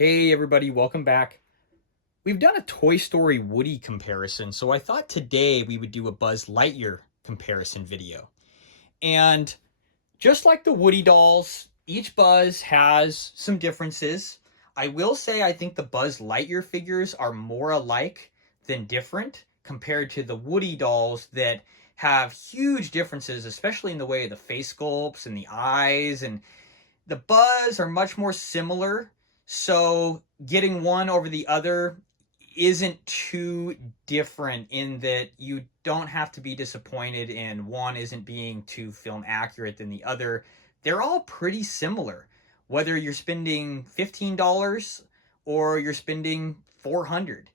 Hey everybody, welcome back. We've done a Toy Story Woody comparison, so I thought today we would do a Buzz Lightyear comparison video. And just like the Woody dolls, each Buzz has some differences. I will say I think the Buzz Lightyear figures are more alike than different compared to the Woody dolls that have huge differences, especially in the way of the face sculpts and the eyes, and the Buzz are much more similar, so getting one over the other isn't too different in that you don't have to be disappointed and one isn't being too film accurate than the other. They're all pretty similar, whether you're spending $15 or you're spending $400.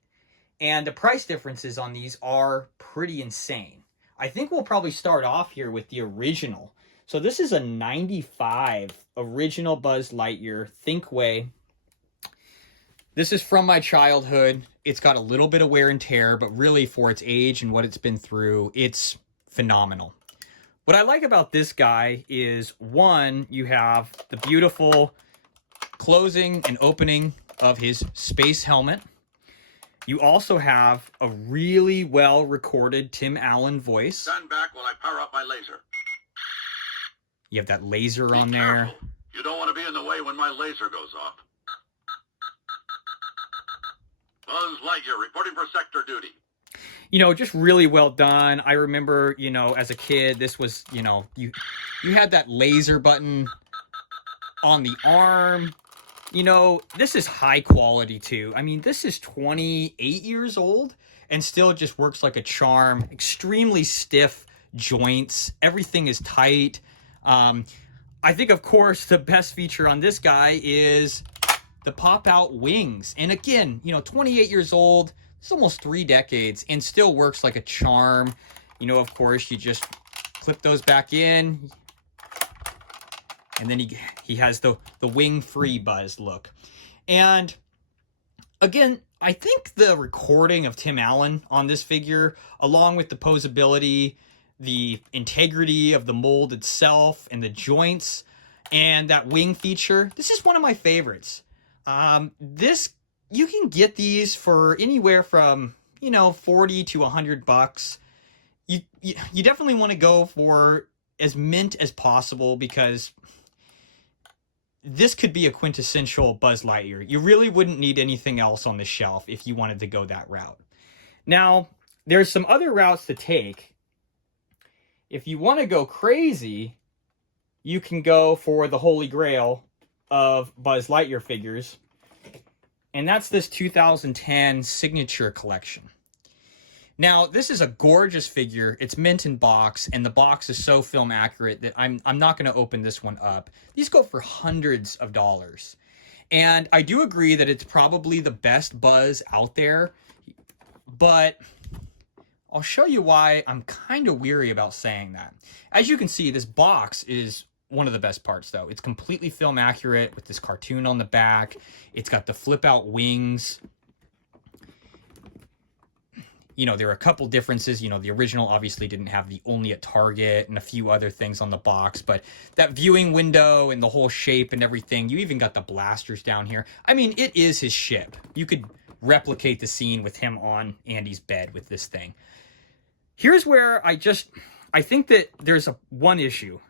And the price differences on these are pretty insane. I think we'll probably start off here with the original. So this is a 95 original Buzz Lightyear Thinkway. This is from my childhood. It's got a little bit of wear and tear, but really for its age and what it's been through, it's phenomenal. What I like about this guy is, one, you have the beautiful closing and opening of his space helmet. You also have a really well recorded Tim Allen voice. Stand back while I power up my laser. You have that laser on Be there. careful. You don't want to be in the way when my laser goes off. Buzz Lightyear reporting for sector duty. You know, just really well done. I remember, you know, as a kid, this was, you know, you had that laser button on the arm. You know, this is high quality too. I mean, this is 28 years old and still just works like a charm. Extremely stiff joints. Everything is tight. I think, of course, the best feature on this guy is the pop-out wings. And again, you know, 28 years old, it's almost 3 decades, and still works like a charm. You know, of course, you just clip those back in, and then he has the wing-free Buzz look. And again, I think the recording of Tim Allen on this figure, along with the posability, the integrity of the mold itself and the joints and that wing feature, this is one of my favorites. You can get these for anywhere from, you know, $40 to $100. You definitely want to go for as mint as possible, because this could be a quintessential Buzz Lightyear. You really wouldn't need anything else on the shelf if you wanted to go that route. Now, there's some other routes to take. If you want to go crazy, you can go for the Holy Grail of Buzz Lightyear figures, and that's this 2010 Signature Collection. Now, this is a gorgeous figure. It's mint in box, and the box is so film accurate that I'm not going to open this one up. These go for hundreds of dollars. And I do agree that it's probably the best Buzz out there, but I'll show you why I'm kind of weary about saying that. As you can see, this box is one of the best parts, though. It's completely film accurate with this cartoon on the back. It's got the flip out wings. You know, there are a couple differences. You know, the original obviously didn't have the only at Target and a few other things on the box, but that viewing window and the whole shape and everything, you even got the blasters down here. I mean, it is his ship. You could replicate the scene with him on Andy's bed with this thing. Here's where I think that there's one issue.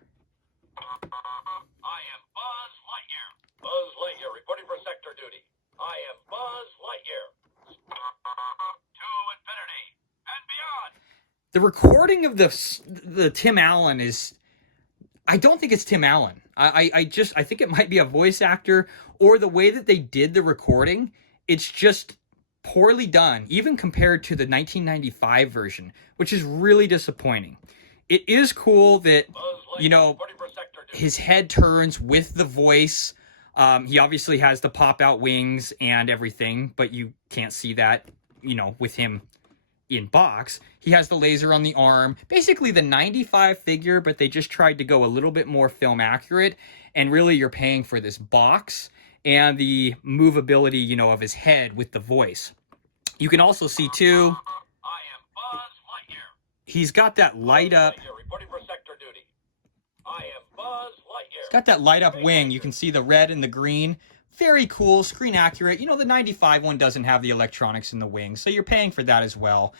I am Buzz Lightyear. Buzz Lightyear reporting for sector duty. I am Buzz Lightyear. To infinity and beyond. The recording of the Tim Allen is, I don't think it's Tim Allen. I think it might be a voice actor, or the way that they did the recording, it's just poorly done, even compared to the 1995 version, which is really disappointing. It is cool that, you know, his head turns with the voice. He obviously has the pop-out wings and everything, but you can't see that, you know, with him in box. He has the laser on the arm. Basically the 95 figure, but they just tried to go a little bit more film accurate, and really you're paying for this box and the movability, you know, of his head with the voice. You can also see, too, I am Buzz Lightyear. he's got that light up. Reporting for sector duty. I am Buzz Lightyear. It's got that light up wing. You can see the red and the green. very cool, screen accurate. You know, the 95 one doesn't have the electronics in the wings, so you're paying for that as well.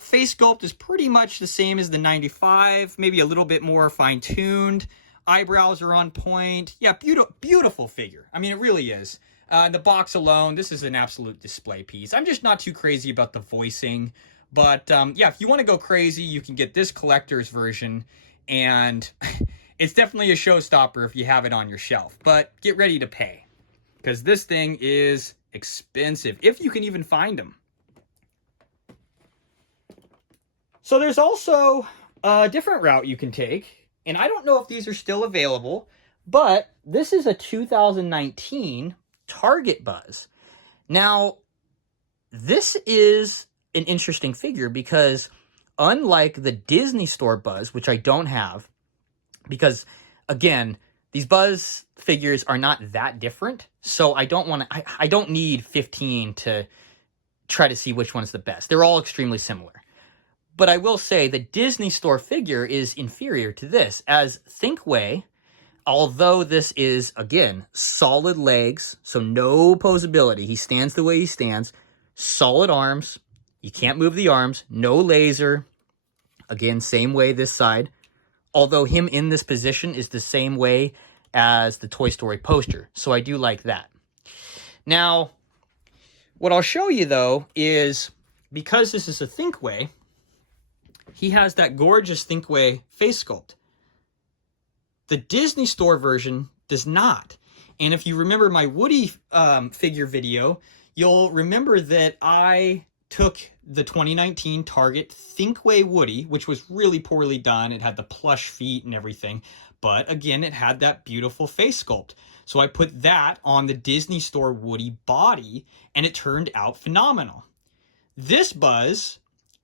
Face sculpt is pretty much the same as the 95, maybe a little bit more fine-tuned. Eyebrows are on point. Yeah, beautiful figure. I mean, it really is. The box alone, this is an absolute display piece. I'm just not too crazy about the voicing. But yeah, if you want to go crazy, you can get this collector's version. And it's definitely a showstopper if you have it on your shelf. But get ready to pay, because this thing is expensive, if you can even find them. So there's also a different route you can take. And I don't know if these are still available, but this is a 2019 Target Buzz. Now, this is an interesting figure because unlike the Disney Store Buzz, which I don't have, because again, these Buzz figures are not that different, so I don't need 15 to try to see which one's the best. They're all extremely similar. But I will say the Disney Store figure is inferior to this, as Thinkway, although this is, again, solid legs, so no posability. He stands the way he stands. Solid arms. You can't move the arms. No laser. Again, same way this side. Although him in this position is the same way as the Toy Story poster. So I do like that. Now, what I'll show you, though, is because this is a Thinkway, he has that gorgeous Thinkway face sculpt. The Disney Store version does not. And if you remember my Woody figure video, you'll remember that I took the 2019 Target Thinkway Woody, which was really poorly done. It had the plush feet and everything. But again, it had that beautiful face sculpt. So I put that on the Disney Store Woody body, and it turned out phenomenal. This Buzz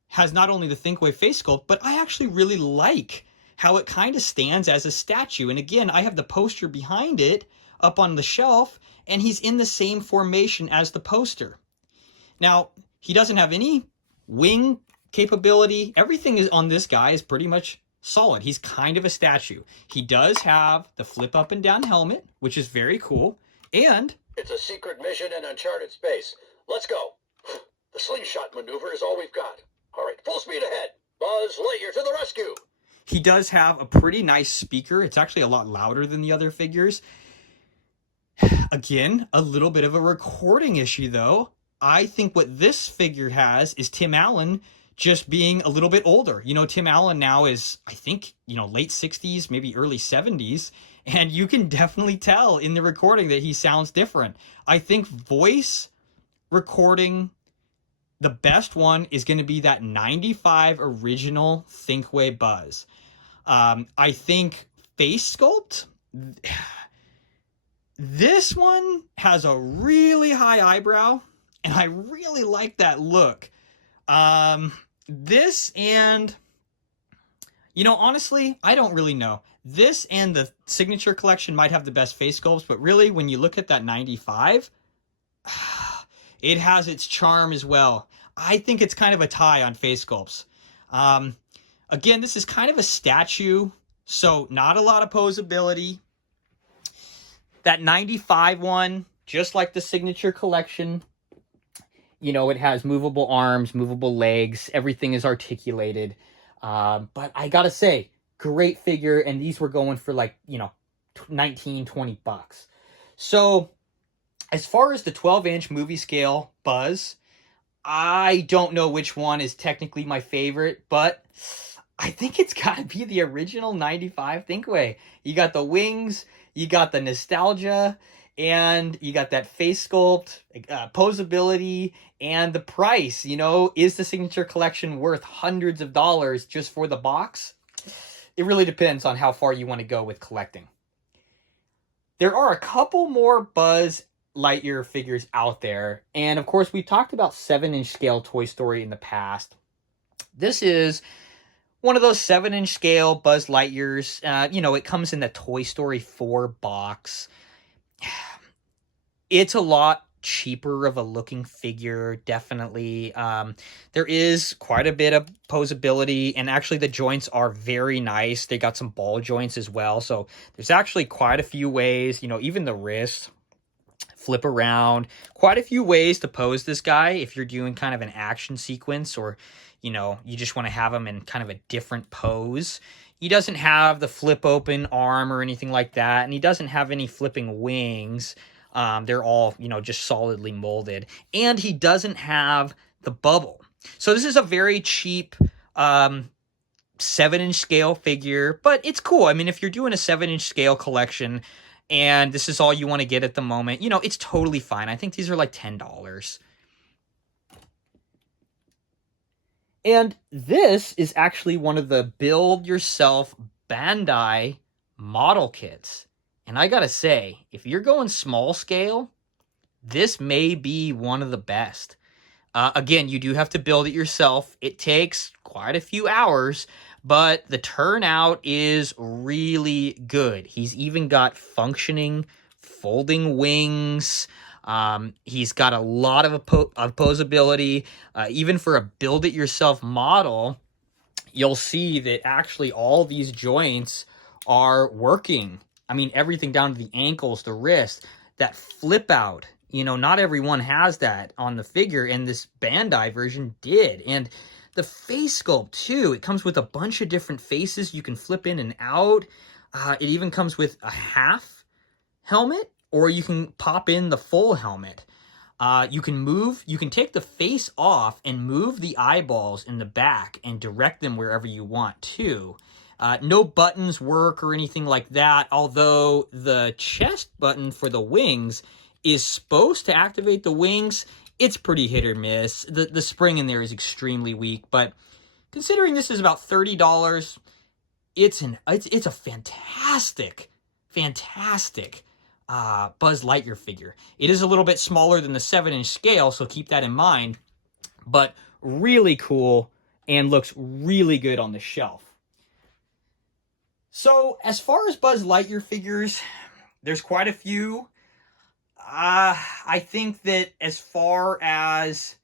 has not only the Thinkway face sculpt, but I actually really like how it kind of stands as a statue. And again, I have the poster behind it up on the shelf, and he's in the same formation as the poster. Now, he doesn't have any wing capability. Everything is on this guy is pretty much solid. He's kind of a statue. He does have the flip up and down helmet, which is very cool. And It's a secret mission in uncharted space. Let's go. The slingshot maneuver is all we've got. All right, full speed ahead. Buzz Lightyear to the rescue. he does have a pretty nice speaker. It's actually a lot louder than the other figures. Again, a little bit of a recording issue, though. I think what this figure has is Tim Allen just being a little bit older. You know, Tim Allen now is, I think, late 60s, maybe early 70s. And you can definitely tell in the recording that he sounds different. I think voice recording, the best one is going to be that 95 original Thinkway Buzz. I think face sculpt, this one has a really high eyebrow, and I really like that look. This and, honestly, I don't really know. This and the Signature Collection might have the best face sculpts, but really, when you look at that 95, it has its charm as well. I think it's kind of a tie on face sculpts. Again, this is kind of a statue, so not a lot of posability. That 95 one, just like the Signature Collection, it has movable arms, movable legs, everything is articulated. But I gotta say, great figure, and these were going for like, 19, 20 bucks. So, as far as the 12-inch movie scale Buzz, I don't know which one is technically my favorite, but I think it's gotta be the original 95 Thinkway. You got the wings, you got the nostalgia, and you got that face sculpt, posability, and the price. Is the Signature Collection worth hundreds of dollars just for the box? It really depends on how far you want to go with collecting. There are a couple more Buzz Lightyear figures out there. And of course, we talked about 7-inch scale Toy Story in the past. This is one of those 7-inch scale Buzz Lightyears. It comes in the Toy Story 4 box. It's a lot cheaper of a looking figure, definitely. There is quite a bit of posability, and actually the joints are very nice. They got some ball joints as well, so there's actually quite a few ways, even the wrist flip around. Quite a few ways to pose this guy if you're doing kind of an action sequence, or, you know, you just want to have him in kind of a different pose. He doesn't have the flip open arm or anything like that, and he doesn't have any flipping wings. They're all, you know, just solidly molded. And he doesn't have the bubble. So this is a very cheap 7-inch scale figure, but it's cool. I mean, if you're doing a 7-inch scale collection and this is all you want to get at the moment, you know, it's totally fine. I think these are like $10. And this is actually one of the build-yourself Bandai model kits. And I gotta say, if you're going small scale, this may be one of the best. Again, you do have to build it yourself. It takes quite a few hours, but the turnout is really good. He's even got functioning folding wings. He's got a lot of opposability. Even for a build-it-yourself model, you'll see that actually all these joints are working. I mean, everything down to the ankles, the wrist, that flip out. You know, not everyone has that on the figure, and this Bandai version did. And the face sculpt, too. It comes with a bunch of different faces you can flip in and out. It even comes with a half helmet, or you can pop in the full helmet. You can take the face off and move the eyeballs in the back and direct them wherever you want to. No buttons work or anything like that, although the chest button for the wings is supposed to activate the wings. It's pretty hit or miss. The spring in there is extremely weak, but considering this is about $30, it's a fantastic Buzz Lightyear figure. It is a little bit smaller than the 7-inch scale, so keep that in mind, but really cool and looks really good on the shelf. So as far as Buzz Lightyear figures, there's quite a few. I think that as far as,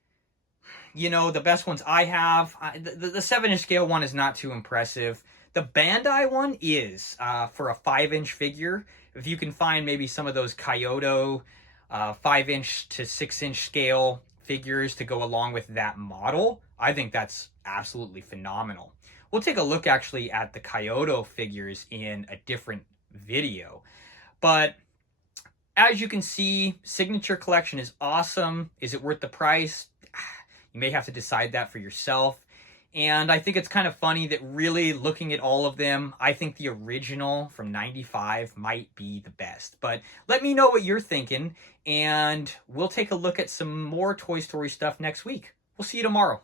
you know, the best ones I have, the 7-inch scale one is not too impressive. The Bandai one is, for a 5-inch figure. If you can find maybe some of those Kyoto 5-inch to 6-inch scale figures to go along with that model, I think that's absolutely phenomenal. We'll take a look actually at the Kyoto figures in a different video. But as you can see, Signature Collection is awesome. Is it worth the price? You may have to decide that for yourself. And I think it's kind of funny that really looking at all of them, I think the original from '95 might be the best. But let me know what you're thinking, and we'll take a look at some more Toy Story stuff next week. We'll see you tomorrow.